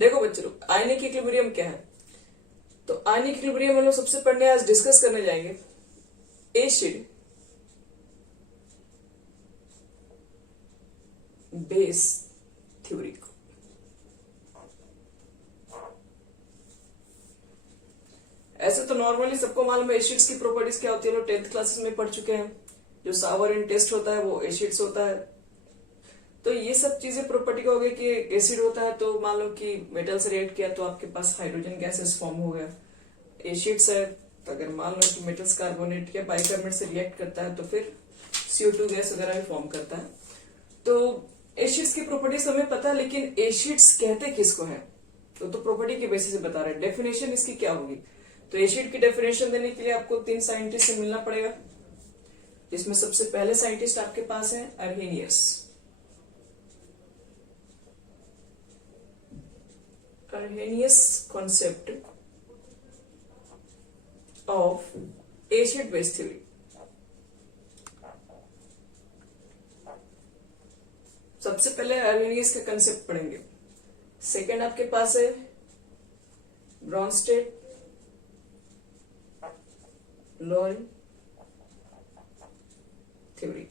देखो बच्चों लोग, आयनिक इक्विलिब्रियम क्या है? तो आयनिक इक्विलिब्रियम हम लोग सबसे पढ़ने आज डिस्कस करने जाएंगे एसिड बेस थ्योरी को। ऐसे तो नॉर्मली सबको मालूम है एसिड्स की प्रॉपर्टीज क्या होती है, लोग 10th क्लासेस में पढ़ चुके हैं। जो सावर इन टेस्ट होता है वो एसिड्स होता है। तो ये सब चीजें प्रॉपर्टी का हो गया कि एसिड होता है तो मान लो कि मेटल से रिएक्ट किया तो आपके पास हाइड्रोजन गैसेस फॉर्म हो गया। एसिड्स है तो अगर मान लो कि मेटल्स कार्बोनेट या बाइकार्बोनेट से रिएक्ट करता है तो फिर CO2 गैस वगैरह भी फॉर्म करता है। तो एसिड्स की प्रॉपर्टीज हमें पता है, लेकिन एसिड्स कहते किसको है तो प्रॉपर्टी के बेसिस से बता रहे हैं। डेफिनेशन इसकी क्या होगी? तो एसिड की डेफिनेशन देने के लिए आपको 3 साइंटिस्ट से मिलना पड़ेगा, जिसमें सबसे पहले साइंटिस्ट आपके पास है Arrhenius. Arrhenius concept of acid base theory. सबसे पहले अर्हेनियस का कंसेप्ट पढ़ेंगे। सेकंड आपके पास है ब्रॉन्स्टेड लोरी थ्योरी,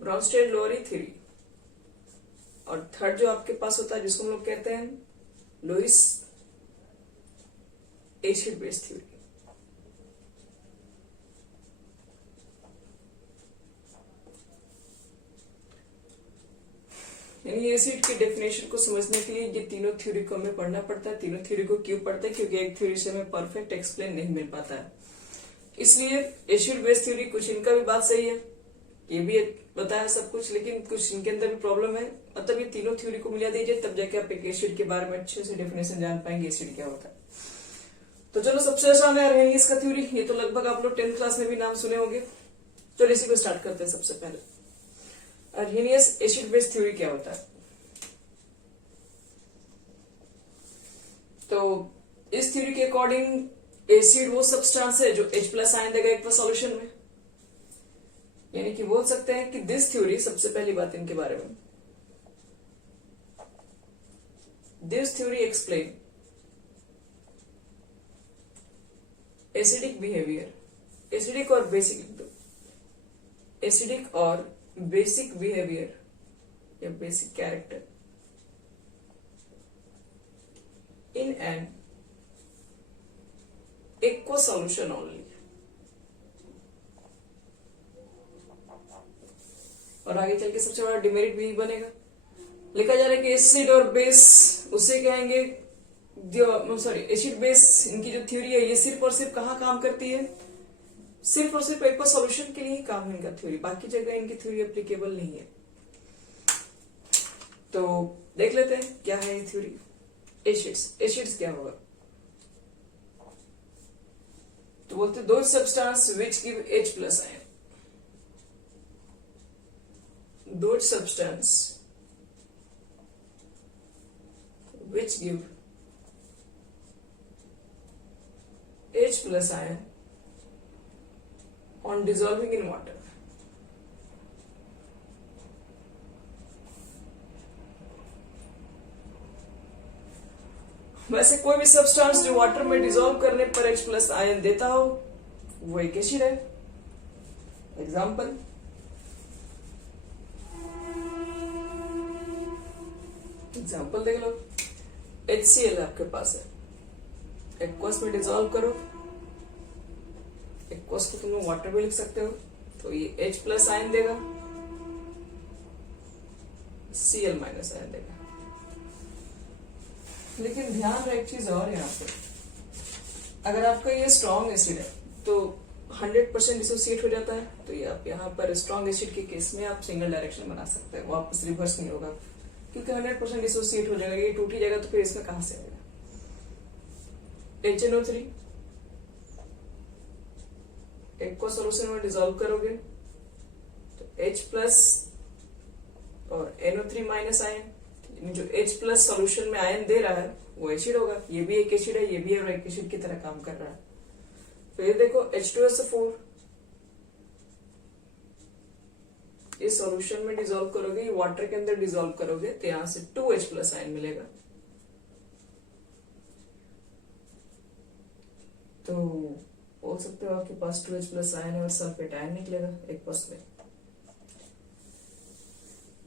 ब्रॉन्स्टेड लोरी थ्योरी। और थर्ड जो आपके पास होता है जिसको हम लोग कहते हैं लुईस एसिड बेस थ्योरी। यानी एसिड की डेफिनेशन को समझने के लिए ये तीनों थ्योरी को हमें पढ़ना पड़ता है। तीनों थ्योरी को क्यों पढ़ते हैं? क्योंकि एक थ्योरी से हमें परफेक्ट एक्सप्लेन नहीं मिल पाता है। इसलिए एसिड बेस थ्योरी, कुछ इनका भी बात सही है, ये भी बताया सब कुछ, लेकिन कुछ इनके अंदर भी प्रॉब्लम है। मतलब ये तीनों थ्योरी को मिला दीजिए तब जाके आप एक एसिड के बारे में अच्छे से डेफिनेशन जान पाएंगे एसिड क्या होता है। तो चलो, सबसे आसान है अर्हेनियस का थ्योरी। ये तो लगभग आप लोग 10th क्लास में भी नाम सुने होंगे। चलो इसी को स्टार्ट करते हैं। सबसे पहले अर्हेनियस एसिड बेस थ्योरी क्या होता है? तो इस थ्योरी के अकॉर्डिंग एसिड वो सब्सटेंस है जो H+ आयन देगा एक सॉल्यूशन में। यानी कि बोल सकते हैं कि दिस थ्योरी, सबसे पहली बात इनके बारे में, this theory explain acidic behaviour, acidic और बेसिक, एसिडिक और बेसिक बिहेवियर या basic character in an aqueous solution only। और आगे चल के सबसे बड़ा डिमेरिट भी बनेगा। लिखा जा रहा है कि एसिड और बेस उसे कहेंगे जो, सॉरी, एसिड बेस इनकी जो थ्योरी है ये सिर्फ और सिर्फ कहाँ काम करती है? सिर्फ और सिर्फ एक्वा सॉल्यूशन के लिए ही काम है इनका थ्योरी, बाकी जगह इनकी थ्योरी एप्लीकेबल नहीं है। तो देख लेते हैं क्या है ये थ्योरी। एसिड्स क्या होगा? तो बोलते those substance which give H+ ion, those substance which give H+ ion on dissolving in water। वैसे कोई भी सब्सटेंस जो वाटर में डिसॉल्व करने पर H+ आयन देता हो वो एक एसिड है। एग्जाम्पल, देख लो, HCl आपके पास है, एक्वस में डिसॉल्व करो, एक्वस को तुम लोग वाटर में लिख सकते हो, तो ये H+ आयन देगा, Cl- आयन देगा। लेकिन ध्यान रहे एक चीज और, यहाँ पे अगर आपका ये स्ट्रॉन्ग एसिड है तो 100% डिसोसिएट हो जाता है। तो ये आप यहाँ पर स्ट्रॉन्ग एसिड के केस में आप सिंगल डायरेक्शन बना सकते हैं, वापस रिवर्स नहीं होगा क्योंकि 100% डिसोसिएट हो जाएगा। ये टूट ही जाएगा तो फिर इसमें कहां से आएगा? HNO3 एक्वा सॉल्यूशन में डिसॉल्व करोगे तो H+ और NO3- आयन, जो H+ सॉल्यूशन में आयन दे रहा है वो एसिड होगा। ये भी एक एसिड है, ये भी एक एसिड की तरह काम कर रहा है। फिर देखो H2SO4, इस सॉल्यूशन में डिसॉल्व करोगे, ये वाटर के अंदर डिसॉल्व करोगे तो यहां से 2H+ आयन मिलेगा। तो बोल सकते हो आपके पास 2H प्लस आयन है और सल्फेट आयन निकलेगा एक्वस में।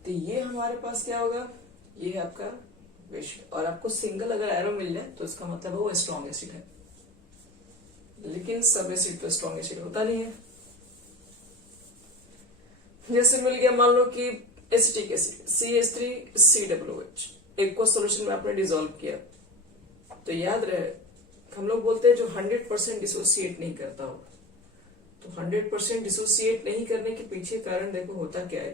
तो ये हमारे पास क्या होगा, ये है आपका विष। और आपको सिंगल अगर एरो मिल जाए तो इसका मतलब है वो स्ट्रॉन्ग एसिड है, लेकिन सब एसिड तो स्ट्रॉन्ग एसिड होता नहीं है। जैसे मिल गया मान लो कि acetic acid CH3COOH, aqua solution में आपने डिसॉल्व किया, तो याद रहे हम लोग बोलते हैं जो 100% डिसोसिएट नहीं करता होगा, तो 100% डिसोसिएट नहीं करने के पीछे कारण देखो होता क्या है।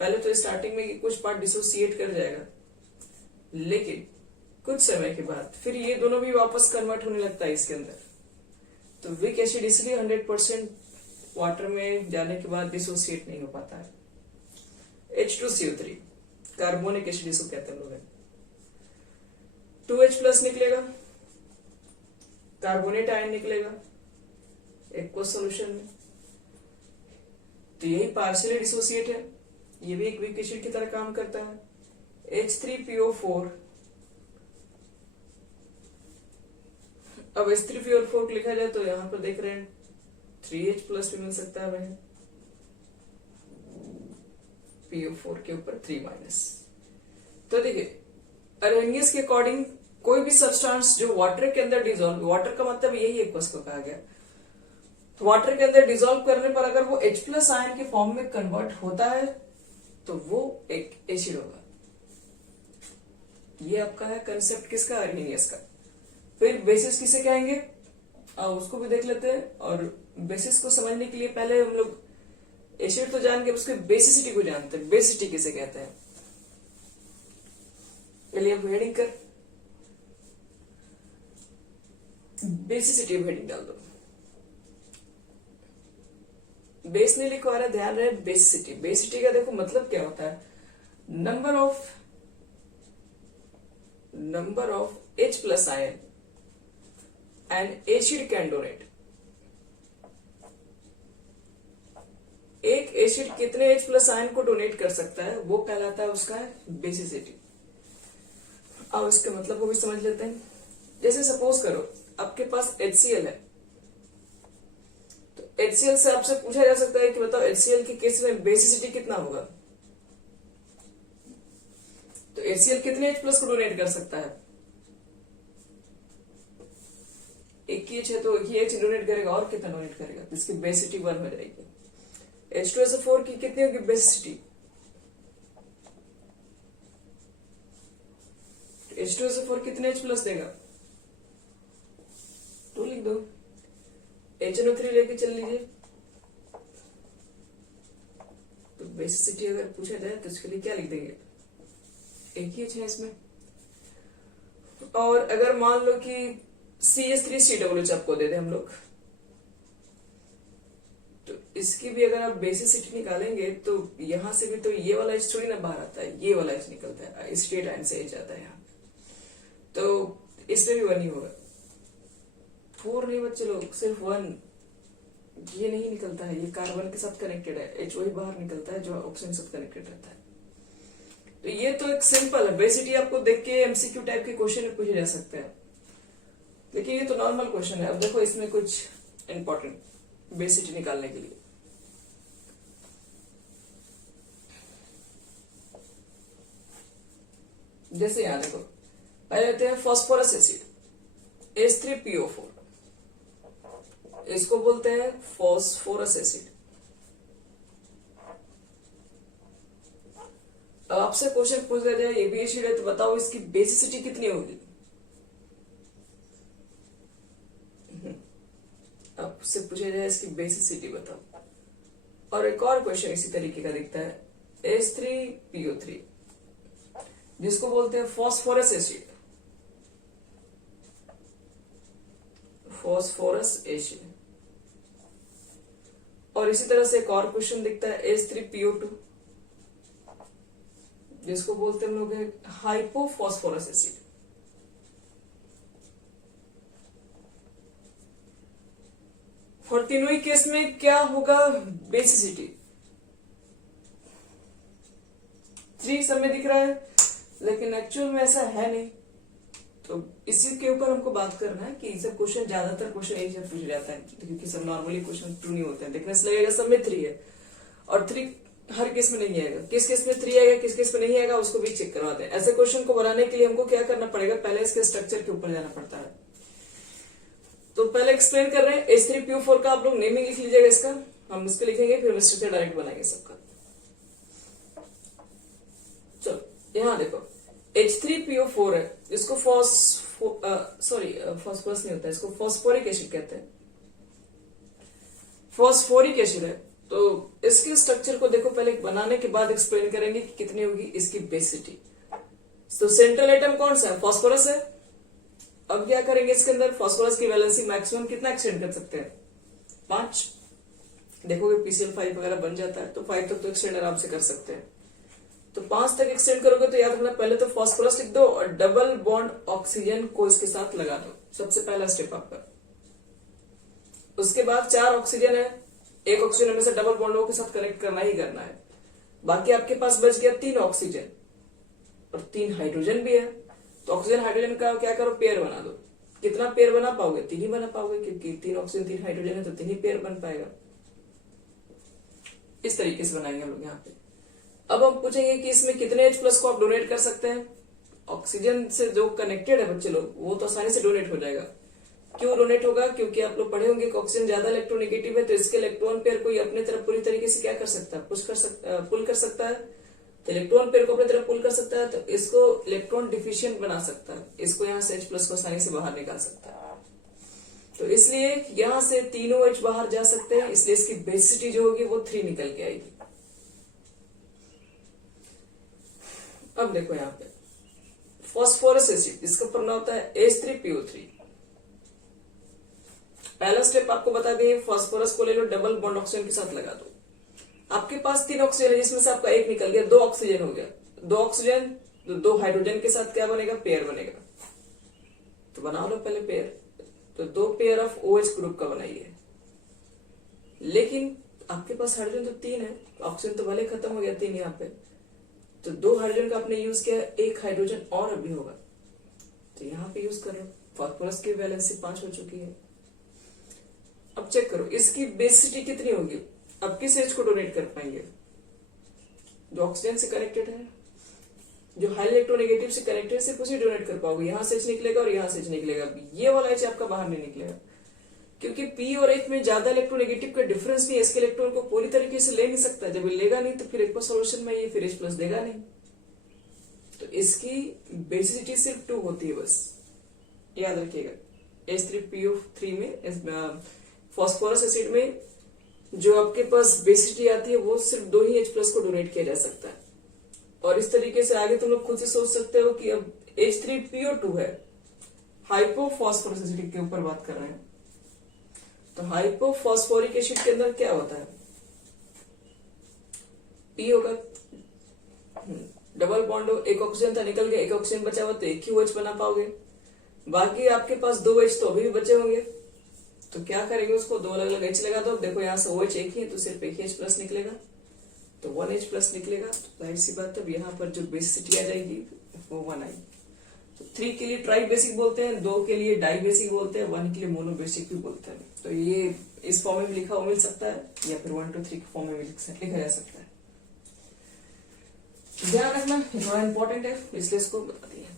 पहले तो स्टार्टिंग में कुछ पार्ट डिसोसिएट कर जाएगा, लेकिन कुछ समय के बाद फिर ये दोनों भी वापस कन्वर्ट होने लगता है इसके अंदर। तो विक एसिड इसलिए 100% वाटर में जाने के बाद डिसोसिएट नहीं हो पाता है। H2CO3 कार्बोनिक एसिड इसको कहते हैं लोग, 2H प्लस निकलेगा, कार्बोनेट आयन निकलेगा एक्वस सॉल्यूशन में, तो यही पार्शियली डिसोसिएट है, ये भी एक वीक एसिड की तरह काम करता है। H3PO4, अब H3PO4 लिखा जाए तो यहां पर देख रहे हैं 3H प्लस भी मिल सकता है वह PO4 के ऊपर 3 माइनस। तो देखिए अरेनियस के अकॉर्डिंग कोई भी सब्सटेंस जो वाटर के अंदर डिसॉल्व, वाटर का मतलब यही एक्वस को कहा गया, वाटर के अंदर डिसॉल्व करने पर अगर वो H प्लस आयन के फॉर्म में कन्वर्ट होता है तो वो एक एसिड होगा। ये आपका है कंसेप्ट किसका, अरेनियस का। फिर बेसिस किसे कहेंगे उसको भी देख लेते हैं, और बेसिस को समझने के लिए पहले हम लोग एसिड तो जान के उसके बेसिसिटी को जानते हैं। बेसिसिटी किसे कहते हैं, चलिए अब हेडिंग कर बेसिसिटी हेडिंग डाल दो। बेस नहीं लिखवा रहा, ध्यान रहे बेसिसिटी। बेसिसिटी का देखो मतलब क्या होता है, number of H plus ion and acid can donate. एक एसिड कितने H प्लस आयन को डोनेट कर सकता है वो कहलाता है उसका बेसिसिटी। अब इसके मतलब को भी समझ लेते हैं। जैसे सपोज करो आपके पास HCl है, तो HCl से आपसे पूछा जा सकता है कि बताओ HCl के केस में बेसिसिटी कितना होगा। तो HCl कितने H प्लस को डोनेट कर सकता है, एक ही H है तो एक ही H डोनेट करेगा, और कितना डोनेट करेगा, इसकी बेसिसिटी 1 हो जाएगी। H2SO4 की कितनी होगी बेसिसिटी, H2SO4 कितने H प्लस देगा, 2 लिख दो। HNO3 लेके चल लीजिए, तो बेसिसिटी अगर पूछा जाए तो इसके लिए क्या लिख देंगे, एक ही H है इसमें। और अगर मान लो कि CH3COOH आपको दे दे हम लोग, तो इसकी भी अगर आप बेसिसिटी निकालेंगे तो यहां से भी तो ये वाला H थोड़ी ना बाहर आता है, ये वाला H निकलता है, स्ट्रेट आयन से H आता है यहाँ, तो इसमें भी 1 ही होगा। 4 नहीं बच्चे लोग, सिर्फ 1, ये नहीं निकलता है, ये कार्बन के साथ कनेक्टेड है, H वही बाहर निकलता है जो ऑक्सीजन के साथ कनेक्टेड रहता है। तो ये तो एक सिंपल है, बेसिसिटी आपको देख के MCQ टाइप के क्वेश्चन में पूछे जा सकते हैं, लेकिन ये तो नॉर्मल क्वेश्चन है। अब देखो इसमें कुछ इंपॉर्टेंट बेसिसिटी निकालने के लिए, जैसे यहां देखो पहले लेते हैं फास्फोरस एसिड H3PO4, इसको बोलते हैं फास्फोरस एसिड। अब आपसे क्वेश्चन पूछ दिया जाए ये भी एसिड है तो बताओ इसकी बेसिसिटी कितनी होगी। आपसे पूछा जाए इसकी बेसिसिटी बताओ। और एक और क्वेश्चन इसी तरीके का दिखता है H3PO3, जिसको बोलते हैं फास्फोरस एसिड, फास्फोरस एसिड। और इसी तरह से एक और क्वेश्चन दिखता है H3PO2, जिसको बोलते हैं हम लोग हाइपोफॉस्फोरस एसिड। और तीनों ही केस में क्या होगा, बेसिसिटी 3 सब में दिख रहा है, लेकिन एक्चुअल में ऐसा है नहीं। तो इसी के ऊपर हमको बात करना है कि सब क्वेश्चन, ज्यादातर क्वेश्चन एक से पूछा जाता है क्योंकि सब नॉर्मली क्वेश्चन ट्रू नहीं होते हैं। देखने से लगेगा सब में 3 है और 3 हर केस में नहीं आएगा। किस केस में 3 आएगा, किस केस में नहीं आएगा, उसको भी चेक करवाते हैं। ऐसे क्वेश्चन को बनाने के लिए हमको क्या करना पड़ेगा, पहले इसके स्ट्रक्चर के ऊपर जाना पड़ता है। तो पहले एक्सप्लेन कर रहे हैं। H3PO4 का आप लोग नेमिंग लिख लीजिएगा, इसका हम इसको लिखेंगे, फिर स्ट्रक्चर डायरेक्ट बनाएंगे सबका। चलो यहाँ देखो H3PO4 है, इसको फॉस्फोरस नहीं होता है, इसको फॉस्फोरिक एसिड कहते हैं। फॉस्फोरिक एसिड है, तो इसके स्ट्रक्चर को देखो पहले बनाने के बाद एक्सप्लेन करेंगे कि कितनी होगी इसकी बेसिटी। तो सेंट्रल एटम कौन सा है, फॉस्फोरस है। अब क्या करेंगे, इसके अंदर फॉस्फोरस की वैलेंसी मैक्सिमम कितना एक्सटेंड कर सकते हैं, 5। देखोगे PCl5 वगैरह बन जाता है तो 5 तक तो एक्सटेंड आराम से कर सकते हैं। तो 5 तक एक्सटेंड करोगे तो याद रखना, पहले तो फॉस्फोरस लिख दो और डबल बॉन्ड ऑक्सीजन को इसके साथ लगा दो, सबसे पहला स्टेप आपका। उसके बाद 4 ऑक्सीजन है, एक ऑक्सीजन में से डबल बॉन्डों के साथ कनेक्ट करना ही करना है। बाकी आपके पास बच गया 3 ऑक्सीजन और 3 हाइड्रोजन भी है। तो ऑक्सीजन हाइड्रोजन का क्या करो, पेयर बना दो। कितना पेयर बना पाओगे, 3 ही बना पाओगे, क्योंकि 3 ऑक्सीजन 3 हाइड्रोजन है तो 3 ही पेयर बन पाएगा। इस तरीके से बनाएंगे हम लोग यहाँ पे। अब हम पूछेंगे कि इसमें कितने H+ को आप डोनेट कर सकते हैं। ऑक्सीजन से जो कनेक्टेड है बच्चे लोग, वो तो आसानी से डोनेट हो जाएगा। क्यों डोनेट होगा, क्योंकि आप लोग पढ़े होंगे कि ऑक्सीजन ज्यादा इलेक्ट्रोनेगेटिव है, तो इसके इलेक्ट्रॉन पेयर को अपने तरफ पूरी तरीके से क्या कर सकता है, पुल कर सकता है। तो इलेक्ट्रॉन पेयर को अपनी तरफ पुल कर सकता है, तो इसको इलेक्ट्रॉन डिफिशियंट बना सकता है। इसको यहाँ से H+ को आसानी से बाहर निकाल सकता है। तो इसलिए यहाँ से तीनों H बाहर जा सकते हैं, इसलिए इसकी बेसिसिटी जो होगी वो 3 निकल के आएगी। अब देखो यहाँ पे फॉस्फोरस एसिड, इसका पढ़ना होता है H3PO3। पहला स्टेप आपको बता दें, फॉस्फोरस को ले लो, डबल बॉन्ड ऑक्सीजन के साथ लगा दो। आपके पास 3 ऑक्सीजन है, जिसमें से आपका एक निकल गया, 2 ऑक्सीजन हो गया। 2 ऑक्सीजन तो 2 हाइड्रोजन के साथ क्या बनेगा, पेयर बनेगा। तो बना लो पहले पेयर। तो 2 पेयर ऑफ OH ग्रुप का बनाइए। लेकिन आपके पास हाइड्रोजन तो 3 है, ऑक्सीजन तो भले खत्म हो गया 3 यहाँ पे, तो 2 हाइड्रोजन का आपने यूज किया, 1 हाइड्रोजन और अभी होगा, तो यहाँ पे यूज कर लो। फॉस्फोरस की वैलेंसी 5 हो चुकी है। अब चेक करो इसकी बेसिसिटी कितनी होगी। अब किस H को डोनेट कर पाएंगे, जो ऑक्सीजन से कनेक्टेड है, जो हाई इलेक्ट्रोनेगेटिव से कनेक्टेड, सिर्फ उसी डोनेट कर पाओगे। यहां से H निकलेगा और यहां से H निकलेगा, ये वाला H आपका बाहर नहीं निकलेगा, क्योंकि P और H में ज्यादा इलेक्ट्रोनेगेटिव का डिफरेंस नहीं है। इसके इलेक्ट्रॉन को पूरी तरीके से ले नहीं सकता, जब लेगा नहीं तो फिर एक सोल्यूशन में ये फिर H+ देगा नहीं। तो इसकी बेसिसिटी सिर्फ 2 होती है, बस याद रखिएगा। H3PO3 में, फॉस्फोरस एसिड में जो आपके पास बेसिसिटी आती है वो सिर्फ 2 ही H+ को डोनेट किया जा सकता है। और इस तरीके से आगे तुम लोग खुद से सोच सकते हो कि अब H3PO2 है, हाइपोफॉस्फोरस एसिड के ऊपर बात कर रहे हैं। तो हाइपोफॉस्फोरिक एसिड के अंदर क्या होता है, P होगा, डबल बॉन्ड हो, एक ऑक्सीजन था निकल गया, एक ऑक्सीजन बचा हुआ तो एक ही OH बना पाओगे। बाकी आपके पास 2 H तो अभी भी बचे होंगे, तो क्या करेंगे, उसको 2 अलग अलग H लगा दो। देखो यहाँ से OH एक ही है तो सिर्फ एक ही H+ निकलेगा, तो 1 H+ निकलेगा। तो जाहिर सी बात है यहाँ पर जो बेसिसिटी आ जाएगी वो 1 आएगी। तो 3 के लिए ट्राई बेसिक बोलते हैं, 2 के लिए डाई बेसिक बोलते हैं, 1 के लिए मोनो बेसिक भी बोलते हैं। तो ये इस फॉर्म में लिखा हुआ मिल सकता है, या फिर 1 2 3 के फॉर्म में लिखा जा सकता है। ध्यान रखना, थोड़ा इंपॉर्टेंट है इसलिए इसको बता दिया।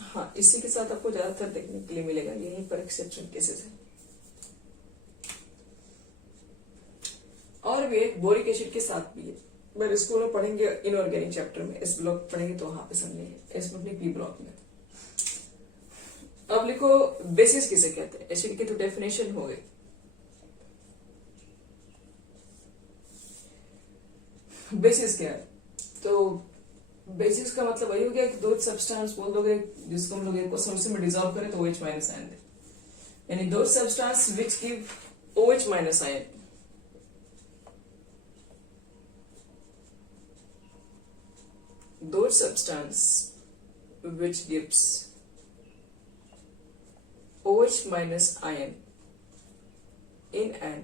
हाँ, इसी के साथ आपको ज्यादातर देखने के लिए मिलेगा, यहीं पर एक्सेप्शन केसेस है। और भी एक बोरिक एसिड के साथ भी है, पर स्कूल में पढ़ेंगे इनऑर्गेनिक चैप्टर में, इस ब्लॉक पढ़ेंगे तो वहां पे समझेंगे, इसमें अपनी P ब्लॉक में। अब लिखो बेसिस किसे कहते हैं, एसिड की तो डेफिनेशन हो गई। बेसिस क्या है, तो बेसिस का मतलब वही हो गया कि 2 सब्सटेंस बोल दोगे जिसको हम लोग एक सॉल्यूशन में डिसॉल्व करें तो OH- आयन दे, यानी 2 substance which give OH- ion. Those substance which gives OH- ion in an,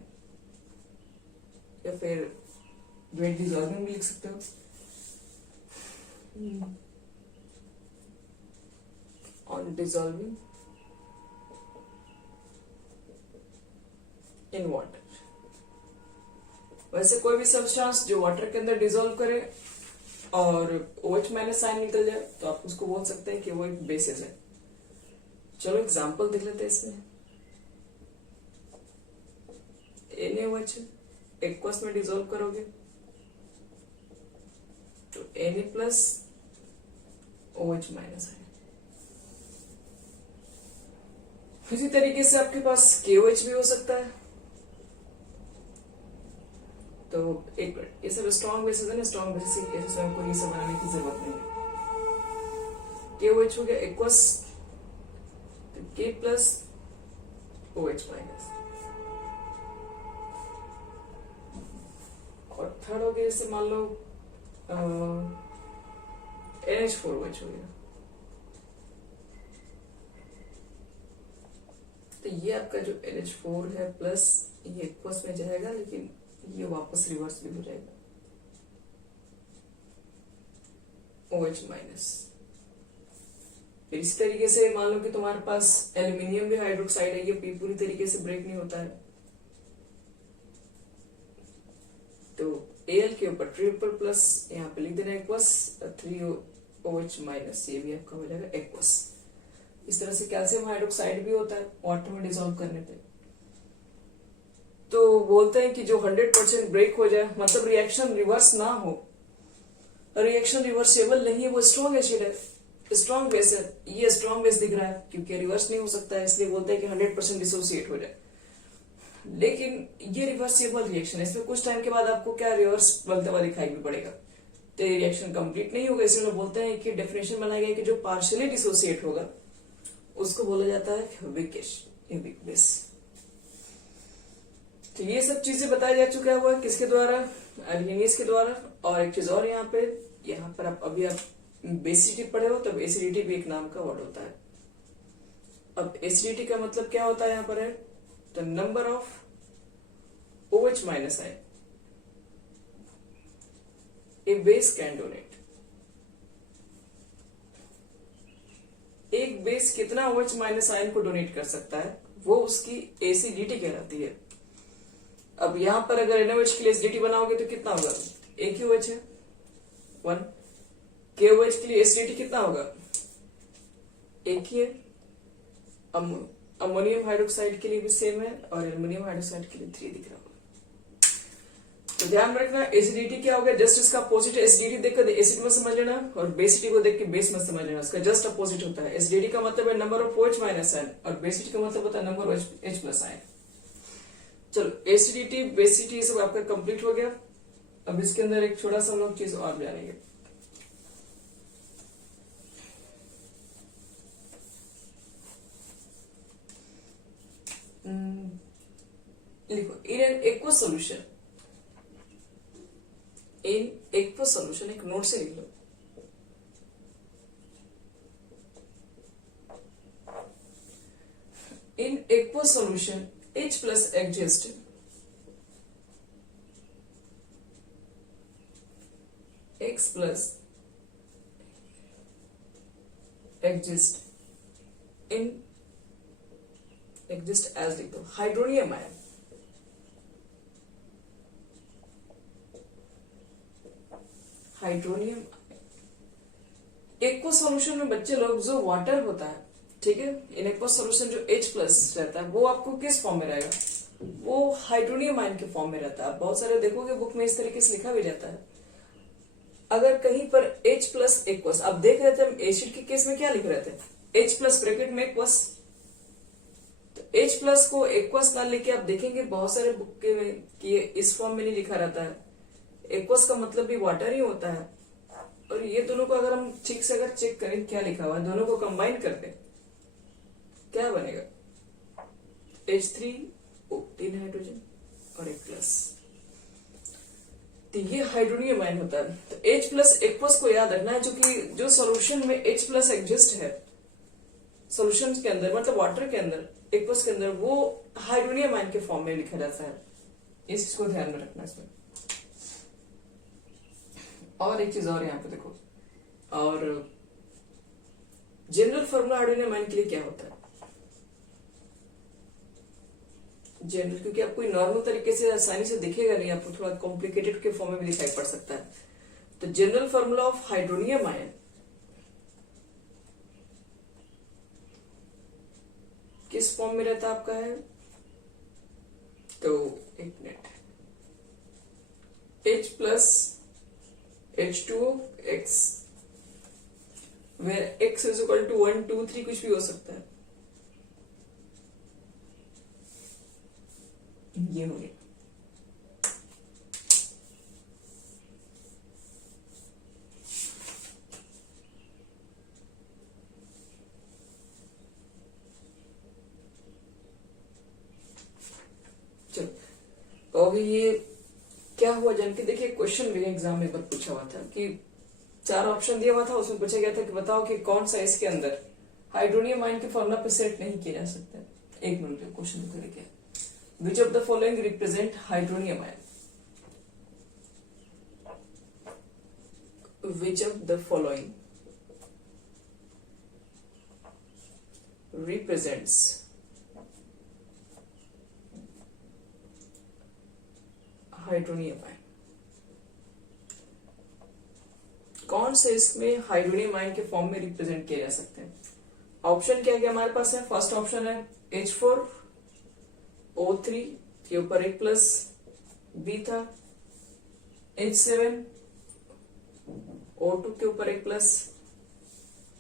या फिर वेट डिसॉल्विंग भी लिख सकते हो, on dissolving in water। वैसे कोई भी सब्सटेंस जो वाटर के अंदर डिसॉल्व करे और OH माइनस साइन निकल जाए तो आप उसको बोल सकते हैं कि वो एक बेसिस है। चलो एग्जांपल देख लेते हैं इसमें। NaOH एक्वस में डिसॉल्व करोगे तो Na प्लस OH माइनस है। इसी तरीके से आपके पास KOH भी हो सकता है। तो एक मिनट, ये सब स्ट्रॉन्ग बेसिस है ना, स्ट्रॉन्ग बेसिस को ये सब बनाने की जरूरत नहीं है। KOH हो गया एक्वस, तो K प्लस OH माइनस, और थर्ड हो गया जैसे मान लो NH4OH हो गया। तो ये आपका जो NH4 है प्लस ये एक्वस में जाएगा, लेकिन ये वापस रिवर्स भी हो जाएगा OH माइनस। फिर इस तरीके से मान लो कि तुम्हारे पास एल्यूमिनियम भी हाइड्रोक्साइड है, ये पूरी तरीके से ब्रेक नहीं होता है, तो Al के ऊपर ट्रिपल प्लस यहाँ पे लिख देना एक्वस 3OH माइनस, ये भी आपका हो जाएगा एक्वस। इस तरह से कैल्शियम हाइड्रोक्साइड भी होता है वाटर में डिसॉल्व करने पे। तो बोलते हैं कि जो 100% ब्रेक हो जाए, मतलब रिएक्शन रिवर्स ना हो, रिएक्शन रिवर्सेबल नहीं है, वो स्ट्रॉन्ग एसिड है, स्ट्रॉन्ग बेस है। ये स्ट्रॉन्ग बेस दिख रहा है क्योंकि रिवर्स नहीं हो सकता है, इसलिए बोलते हैं कि 100% डिसोसिएट हो जाए। लेकिन ये रिवर्सेबल रिएक्शन है, इसमें कुछ टाइम के बाद आपको क्या रिवर्स बनते हुआ दिखाई भी पड़ेगा, तो ये रिएक्शन कंप्लीट नहीं होगा। इसलिए बोलते हैं कि डेफिनेशन बनाया गया कि जो पार्शियली डिसोसिएट होगा उसको बोला जाता है वीक बेस। तो ये सब चीजें बताया जा चुका हुआ है किसके द्वारा, अर्गेनियस के द्वारा। और एक चीज और यहाँ पर आप अभी आप बेसिडिटी पढ़े हो, तब एसिडिटी भी एक नाम का वर्ड होता है। अब एसिडिटी का मतलब क्या होता है यहाँ पर है, तो number of OH minus ion A base can donate. एक बेस कितना OH माइनस आयन को डोनेट कर सकता है, वो उसकी एसिडिटी कहलाती है। अब यहां पर अगर NaOH के लिए एसिडिटी बनाओगे तो कितना होगा, एक ही OH है 1। KOH के लिए एसिडिटी कितना होगा, एक ही है। अमोनियम हाइड्रोक्साइड के लिए भी सेम है, और एल्युमिनियम हाइड्रोक्साइड के लिए 3 दिख रहा होगा। तो ध्यान रखना एसिडिटी क्या होगा, जस्ट इसका अपोजिट है। एसिडिटी देखकर एसिड में समझ लेना, और बेसिडिटी को देख के बेस में समझ लेना, इसका जस्ट अपोजिट होता है। एसिडिटी का मतलब है number of OH minus ion, और बेसिडिटी का मतलब होता है number of H plus ion. चलो एसिडिटी बेसिडिटी सब आपका कंप्लीट हो गया। अब इसके अंदर एक छोटा सा हम लोग चीज और जानेंगे। लिखो in an aqueous solution, in aqueous solution, एक नोट से लिख लो। In aqueous solution H plus exist X plus exist in exist as लिख दो hydronium ion. Hydronium aqueous solution में बच्चे लोग जो वाटर होता है, ठीक है, इन एक्वस सॉल्यूशन जो H प्लस रहता है वो आपको किस फॉर्म में रहेगा, वो हाइड्रोनियम आयन के फॉर्म में रहता है। आप बहुत सारे देखोगे बुक में इस तरीके से लिखा भी जाता है। अगर कहीं पर H प्लस एक्वस, आप देख रहे थे हम एसिड के केस में क्या लिख रहे थे, H प्लस ब्रैकेट में एक्वस, तो H प्लस को एक्वस ना लेके आप देखेंगे बहुत सारे बुक के में कि इस फॉर्म में नहीं लिखा रहता है। एक्वस का मतलब भी वाटर ही होता है। और ये दोनों को अगर हम ठीक से अगर चेक करें क्या लिखा हुआ है, दोनों को कंबाइन कर दें क्या बनेगा, H3 3 हाइड्रोजन और एक प्लस, तो ये हाइड्रोनियम आयन होता है। तो H प्लस एक्वस को याद रखना है, क्योंकि जो सॉल्यूशन में H प्लस एग्जिस्ट है सॉल्यूशन के अंदर, मतलब वाटर के अंदर, एक्वस के अंदर, वो हाइड्रोनियम आयन के फॉर्म में लिखा रहता है। इस चीज को ध्यान में रखना इसमें। और एक चीज और यहाँ पे देखो, और जनरल फॉर्मूला हाइड्रोजन अमाइन के लिए क्या होता है? जनरल, क्योंकि आप कोई नॉर्मल तरीके से आसानी से दिखेगा नहीं, आपको थोड़ा कॉम्प्लिकेटेड के फॉर्म में भी दिखाई पड़ सकता है। तो general formula of hydronium ion किस फॉर्म में रहता आपका है? तो एक minute, H plus H2O X, where X is equal to 1, 2, 3 कुछ भी हो सकता है। ये हो गया। चलो, तो अभी ये क्या हुआ जान के देखिए, क्वेश्चन भी एग्जाम में एक बार पूछा हुआ था कि 4 ऑप्शन दिया हुआ था, उसमें पूछा गया था कि बताओ कि कौन सा इसके अंदर हाइड्रोनियम आयन के फॉर्मूला पे सेट नहीं किया जा सकता। एक मिनट में क्वेश्चन करेंगे। Which of the following represent hydronium ion? Which of the following represents hydronium ion? कौन से इसमें हाइड्रोनियम आयन के फॉर्म में रिप्रेजेंट किए जा सकते हैं? ऑप्शन क्या क्या हमारे पास है? फर्स्ट ऑप्शन है H4O3 के ऊपर एक प्लस बी था, H7O2 के ऊपर एक प्लस,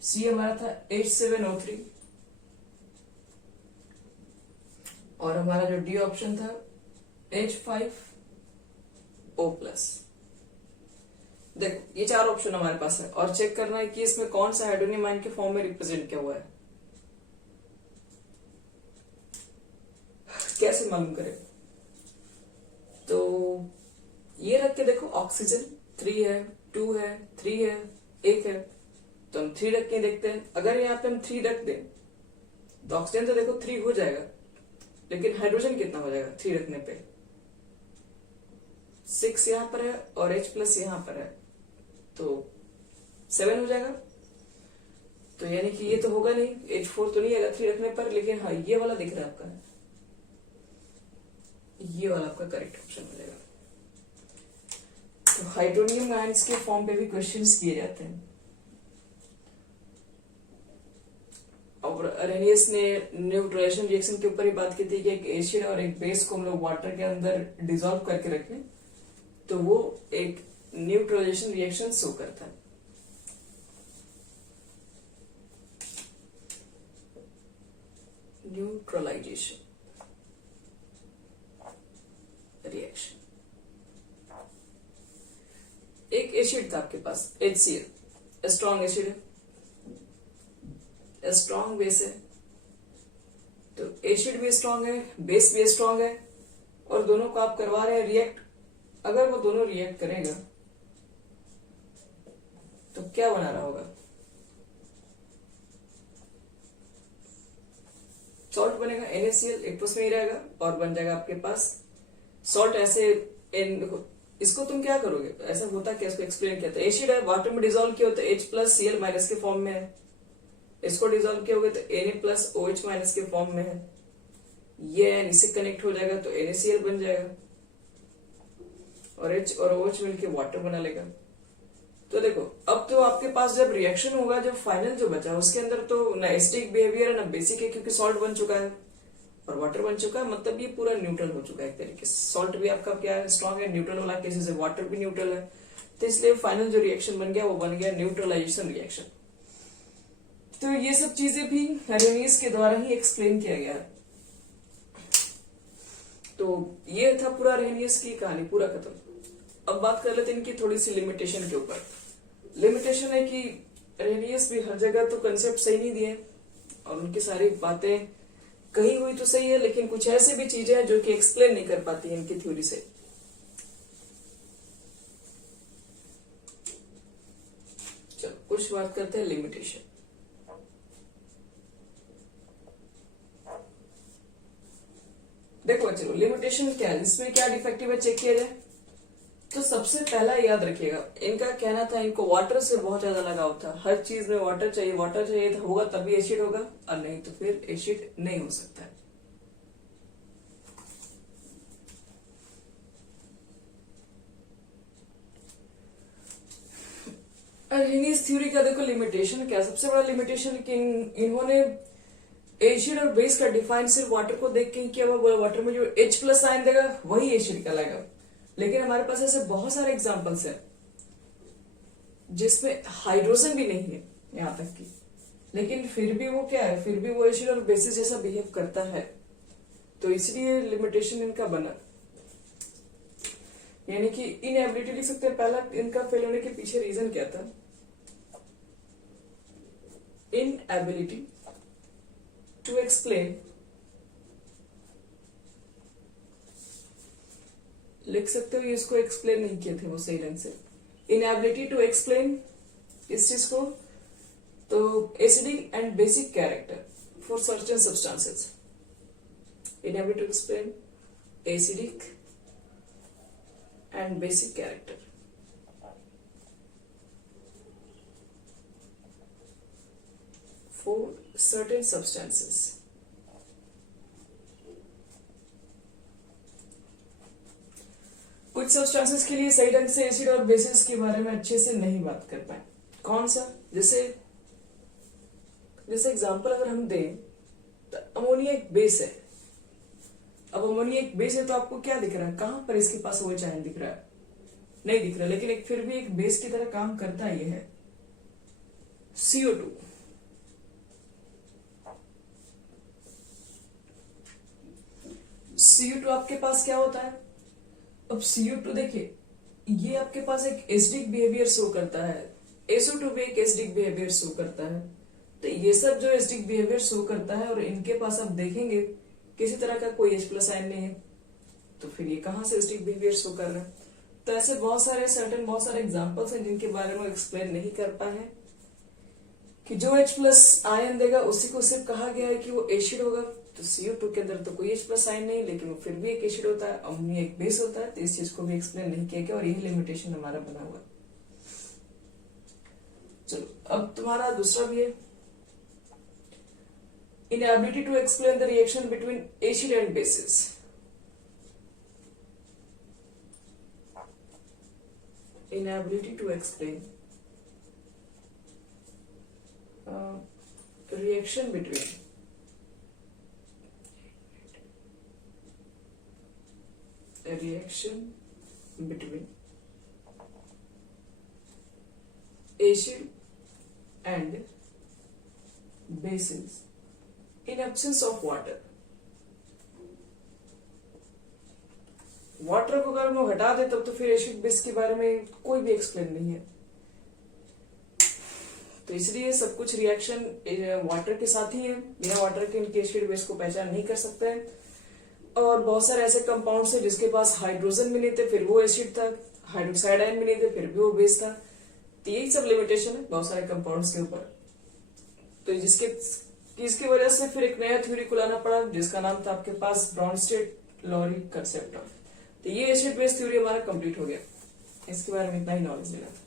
सी हमारा था H7O3, और हमारा जो डी ऑप्शन था H5O प्लस। देखो ये 4 ऑप्शन हमारे पास है और चेक करना है कि इसमें कौन सा हाइड्रोनियम आयन के फॉर्म में रिप्रेजेंट किया हुआ है। कैसे मालूम करें? तो ये रख के देखो, ऑक्सीजन 3 है, 2 है, 3 है, 1 है, तो हम 3 रख के देखते हैं। अगर यहाँ पे हम 3 रख दें तो ऑक्सीजन तो देखो 3 हो जाएगा, लेकिन हाइड्रोजन कितना हो जाएगा 3 रखने पे? 6 यहां पर है और H प्लस यहां पर है, तो 7 हो जाएगा। तो यानी कि ये तो होगा नहीं, H4 तो नहीं आएगा 3 रखने पर, लेकिन हाँ ये वाला दिख रहा है आपका, ये वाला आपका करेक्ट ऑप्शन हो जाएगा। तो हाइड्रोनियम आयंस के फॉर्म पे भी क्वेश्चंस किए जाते हैं। और अरेनियस ने न्यूट्रलाइजेशन रिएक्शन के ऊपर ही बात की थी कि एक एसिड और एक बेस को हम लोग वाटर के अंदर डिसॉल्व करके रखें तो वो एक न्यूट्रलाइजेशन रिएक्शन शो करता है। न्यूट्रलाइजेशन रिएक्शन, एक एसिड था आपके पास HCl, स्ट्रॉन्ग एसिड है, स्ट्रॉन्ग बेस है, तो एसिड भी स्ट्रॉन्ग है, बेस भी स्ट्रॉन्ग है, और दोनों को आप करवा रहे हैं रिएक्ट। अगर वो दोनों रिएक्ट करेगा तो क्या बना रहा होगा? सॉल्ट बनेगा, NaCl एक में ही रहेगा और बन जाएगा आपके पास सॉल्ट। ऐसे इसको तुम क्या करोगे? ऐसा होता क्या, इसको एक्सप्लेन किया था। एसिड है, वाटर में डिसॉल्व किया होता है H प्लस Cl माइनस के फॉर्म में है, इसको डिसॉल्व किया होगा तो Na प्लस OH माइनस के फॉर्म में है, ये एन इससे कनेक्ट हो जाएगा तो NaCl बन जाएगा और H और OH मिलके वाटर बना लेगा। तो देखो अब तो आपके पास जब रिएक्शन होगा, जब फाइनल जो बचा उसके अंदर तो ना एसिडिक बिहेवियर है ना बेसिक है, क्योंकि सॉल्ट बन चुका है और वाटर बन चुका है, मतलब ये पूरा न्यूट्रल हो चुका है एक तरीके से। सॉल्ट भी आपका क्या है, स्ट्रॉन्ग है, न्यूट्रल वाला केसेस है, वाटर भी न्यूट्रल है, तो इसलिए फाइनल जो रिएक्शन बन गया वो बन गया न्यूट्रलाइजेशन रिएक्शन। तो ये सब चीजें भी अरेनियस के द्वारा ही एक्सप्लेन किया गया है। तो ये था पूरा अरेनियस की कहानी, पूरा खत्म। अब बात कर लेते हैं इनकी थोड़ी सी लिमिटेशन के ऊपर। लिमिटेशन है कि अरेनियस भी हर जगह तो कंसेप्ट सही नहीं दिए और उनकी सारी बातें कही हुई तो सही है, लेकिन कुछ ऐसे भी चीजें हैं जो कि एक्सप्लेन नहीं कर पाती इनकी थ्योरी से। चलो कुछ बात करते हैं लिमिटेशन। देखो चलो लिमिटेशन क्या है, इसमें क्या डिफेक्टिव है चेक किया जाए। तो तो सबसे पहला याद रखिएगा, इनका कहना था इनको वाटर से बहुत ज्यादा लगाव था, हर चीज में वाटर चाहिए था, होगा तभी एसिड होगा और नहीं तो फिर एसिड नहीं हो सकता है। अर्हेनियस थ्योरी का देखो लिमिटेशन क्या, सबसे बड़ा लिमिटेशन कि इन्होंने एसिड और बेस का डिफाइन सिर्फ वाटर को देख के ही किया, वो वाटर में जो H+ आयन देगा वही एसिड कहलाएगा। लेकिन हमारे पास ऐसे बहुत सारे एग्जांपल्स हैं जिसमें हाइड्रोजन भी नहीं है यहां तक की, लेकिन फिर भी वो क्या है, फिर भी वो एसिड और बेसिस जैसा बिहेव करता है, तो इसलिए लिमिटेशन इनका बना। यानी कि इनएबिलिटी लिख सकते हैं। पहला इनका फेल होने के पीछे रीजन क्या था, इनएबिलिटी टू एक्सप्लेन, लिख सकते हो, ये इसको एक्सप्लेन नहीं किए थे वो सही ढंग से। इनएबिलिटी टू एक्सप्लेन इस चीज को, तो acidic and basic character for certain substances, inability to explain acidic and basic character for certain substances. कुछ सब्सटेंसेस के लिए सही ढंग से एसिड और बेसिस के बारे में अच्छे से नहीं बात कर पाए। कौन सा, जैसे एग्जांपल अगर हम दें तो अमोनिया एक बेस है। अब अमोनिया एक बेस है तो आपको क्या दिख रहा है, कहां पर इसके पास OH आयन दिख रहा है, नहीं दिख रहा, लेकिन एक फिर भी एक बेस की तरह काम करता ही है CO2। CO2 आपके पास क्या होता है, अब CO2 देखिए, ये आपके पास एक एसिडिक बिहेवियर शो करता है, SO2 भी एक एसिडिक बिहेवियर शो करता है। तो ये सब जो एसिडिक बिहेवियर शो करता है और इनके पास आप देखेंगे किसी तरह का कोई H+ आयन नहीं है, तो फिर ये कहां से एसिडिक बिहेवियर शो कर रहा है। तो ऐसे बहुत सारे एग्जांपल्स हैं जिनके बारे में एक्सप्लेन नहीं कर पाए हैं कि जो H+ आयन देगा उसी को सिर्फ कहा गया है कि वो एसिड होगा। तो CO2 के अंदर तो कोई H+ आयन नहीं, लेकिन वो फिर भी एक एसिड होता है, अमोनिया एक बेस होता है, तो इस चीज को भी एक्सप्लेन नहीं किया गया और यही लिमिटेशन हमारा बना हुआ है। चलो अब तुम्हारा दूसरा भी है, inability to explain the reaction between acid and bases। inability to explain reaction between acid and bases in absence of water। Water को अगर हम हटा दे तब तो फिर एसिड बेस के बारे में कोई भी एक्सप्लेन नहीं है। तो इसलिए सब कुछ रिएक्शन वाटर के साथ ही है, बिना वाटर के इनके एसिड बेस को पहचान नहीं कर सकते हैं। और बहुत सारे ऐसे कंपाउंड्स हैं जिसके पास हाइड्रोजन भी नहीं थे फिर वो एसिड था, हाइड्रोक्साइड आयन भी नहीं थे फिर भी वो बेस था। तो यही सब लिमिटेशन है बहुत सारे कंपाउंड्स के ऊपर। तो इसकी वजह से फिर एक नया थ्योरी को लाना पड़ा जिसका नाम था आपके पास ब्रॉनस्टेड-लॉरी कंसेप्ट। तो ये एसिड बेस थ्योरी हमारा कंप्लीट हो गया। इसके बारे में इतना ही नॉलेज लेना था।